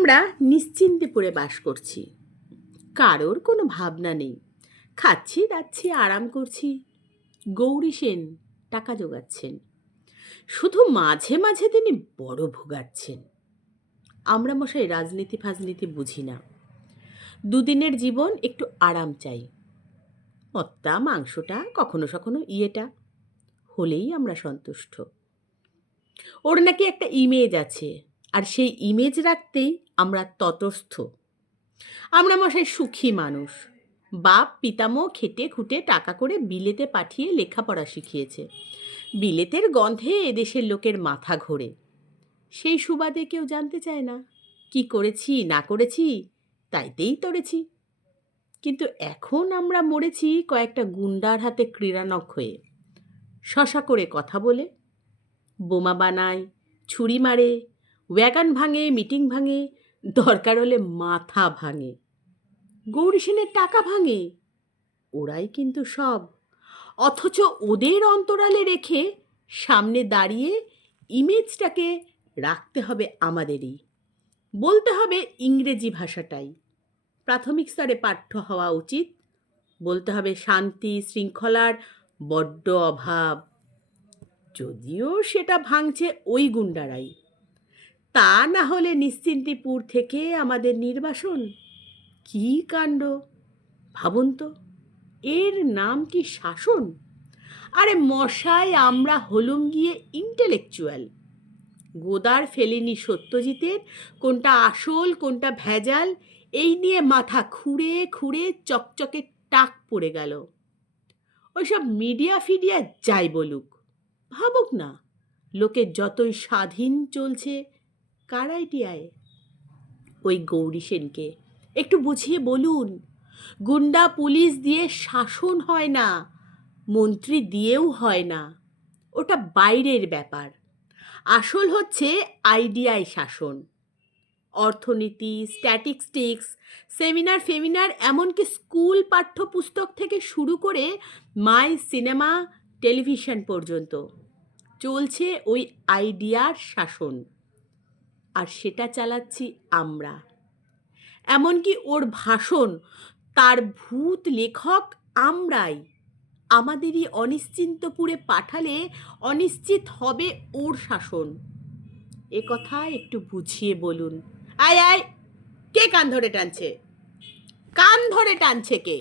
আমরা নিশ্চিন্তে পড়ে বাস করছি, কারোর কোনো ভাবনা নেই। খাচ্ছি দাচ্ছি আরাম করছি। গৌরী সেন টাকা জোগাচ্ছেন, শুধু মাঝে মাঝে তিনি বড় ভোগাচ্ছেন। আমরা মশাই রাজনীতি ফাজনীতি বুঝি না। দুদিনের জীবন একটু আরাম চাই। মত্তা মাংসটা কখনো সখনো ইয়েটা হলেই আমরা সন্তুষ্ট। ওর নাকি একটা ইমেজ আছে, আর সেই ইমেজ রাখতেই আমরা তটস্থ। আমরা মশাই সুখী মানুষ। বাপ পিতামহ খেটে খুঁটে টাকা করে বিলেতে পাঠিয়ে লেখাপড়া শিখিয়েছে। বিলেতের গন্ধে এদেশের লোকের মাথা ঘোরে। সেই সুবাদে কেউ জানতে চায় না কি করেছি না করেছি, তাইতেই তরেছি। কিন্তু এখন আমরা মরেছি কয়েকটা গুন্ডার হাতে ক্রীড়ানক হয়ে। শশা করে কথা বলে, বোমা বানায়, ছুরি মারে, ওয়াগন ভাঙে, মিটিং ভাঙে, দরকার হলে মাথা ভাঙে। গৌরী সেনের টাকা ভাঙে, ওরাই কিন্তু সব। অথচ ওদের অন্তরালে রেখে সামনে দাঁড়িয়ে ইমেজটাকে রাখতে হবে আমাদেরই। বলতে হবে ইংরেজি ভাষাটাই প্রাথমিক স্তরে পাঠ্য হওয়া উচিত। বলতে হবে শান্তি শৃঙ্খলার বড্ড অভাব, যদিও সেটা ভাঙছে ওই গুন্ডারাই। তা না হলে নিশ্চিন্তিপুর থেকে আমাদের নির্বাসন। কি কাণ্ড ভাবুন তো, এর নাম কি শাসন? আরে মশাই, আমরা হলুম গিয়ে ইন্টেলেকচুয়াল। গোদার ফেলেনি সত্যজিতের কোনটা আসল কোনটা ভেজাল, এই নিয়ে মাথা খুঁড়ে খুঁড়ে চকচকে টাক পড়ে গেল। ওইসব মিডিয়া ফিডিয়া যাই বলুক, ভাবুক না, লোকে যতই স্বাধীন চলছে, কার আইডিয়ায়? ওই গৌরী সেনকে একটু বুঝিয়ে বলুন, গুন্ডা পুলিশ দিয়ে শাসন হয় না, মন্ত্রী দিয়েও হয় না। ওটা বাইরের ব্যাপার। আসল হচ্ছে আইডিয়ায় শাসন। অর্থনীতি, স্ট্যাটিস্টিক্স, সেমিনার ফেমিনার, এমনকি স্কুল পাঠ্যপুস্তক থেকে শুরু করে মাই সিনেমা টেলিভিশন পর্যন্ত চলছে ওই আইডিয়ার শাসন। আর সেটা চালাচ্ছি আমরা। এমনকি ওর ভাষণ, তার ভূত লেখক আমরাই। আমাদেরই অনিশ্চিন্তপুরে পাঠালে অনিশ্চিত হবে ওর শাসন। এ কথা একটু বুঝিয়ে বলুন। আয় আয়, কে কান ধরে টানছে? কান ধরে টানছে কে?